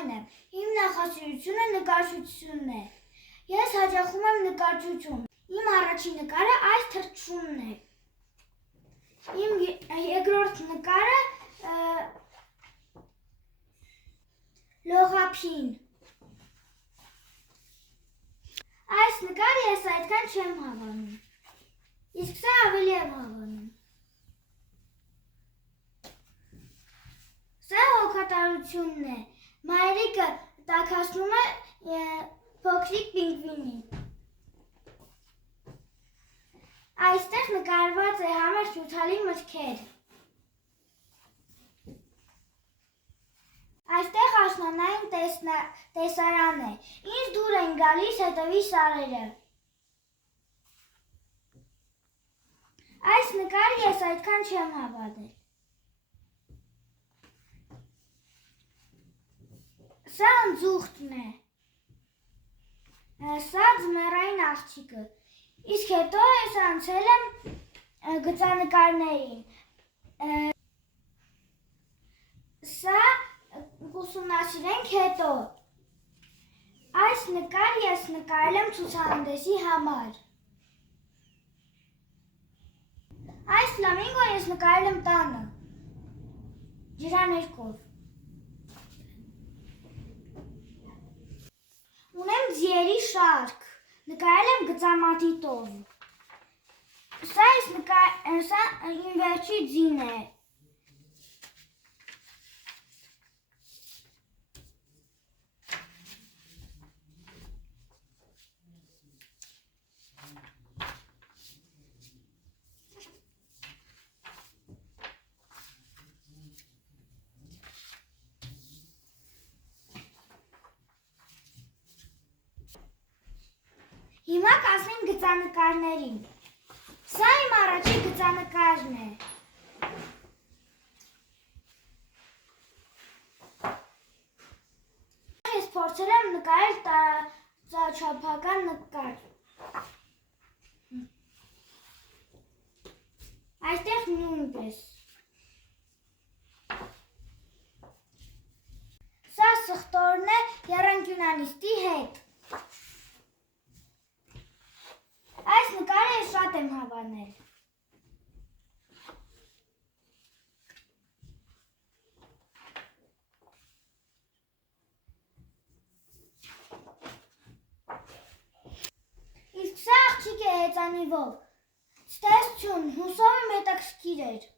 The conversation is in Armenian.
Սիմոն եմ, իմ նախասիրությունը նկարչությունն է, ես հաճախում եմ նկարչություն, իմ առաջին նկարը այս թռչունն է, իմ երկրորդ նկարը լողափին, այս նկարը ես այդքան չեմ հավանում, իսկ սա ավելի եմ հավանում, սա հոգատարությունն է, մայրիկը տաքացնում է փոքրիկ պինգվինի, այստեղ նկարված է համր շութալի մտքեր, այստեղ աշնանային տեսարան է, ինձ դուր են գալիս հետևի սարերը, այս նկարը ես այդքան չեմ հավատել, սա ընձուղտն է, սա ձմեռային աղջիկը, իսկ հետո ես անցել եմ գծանկարներին, սա ուսումնասիրենք հետո, այս նկար ես նկարել եմ ցուցահանդեսի համար, այս ֆլամինգո ես նկարել եմ տանը, ջրաներկով, ունեմ ձիերի շարք, նկարել եմ գծամատիտով, սա իմ վերջի ձին է, Հիմա կանցնենք գծանկարներին, սա իմ առաջին գծանկարն է, ես փորձել եմ նկարել տարածաչափական նկար, այստեղ նույնպես, սա սխտորն է եռանկյունանիստի հետ, այս նկարը ես շատ եմ հավանել, իսկ սա աղջիկ է հեծանիվով, ցտեսություն, հուսով եմ հետաքրքիր էր,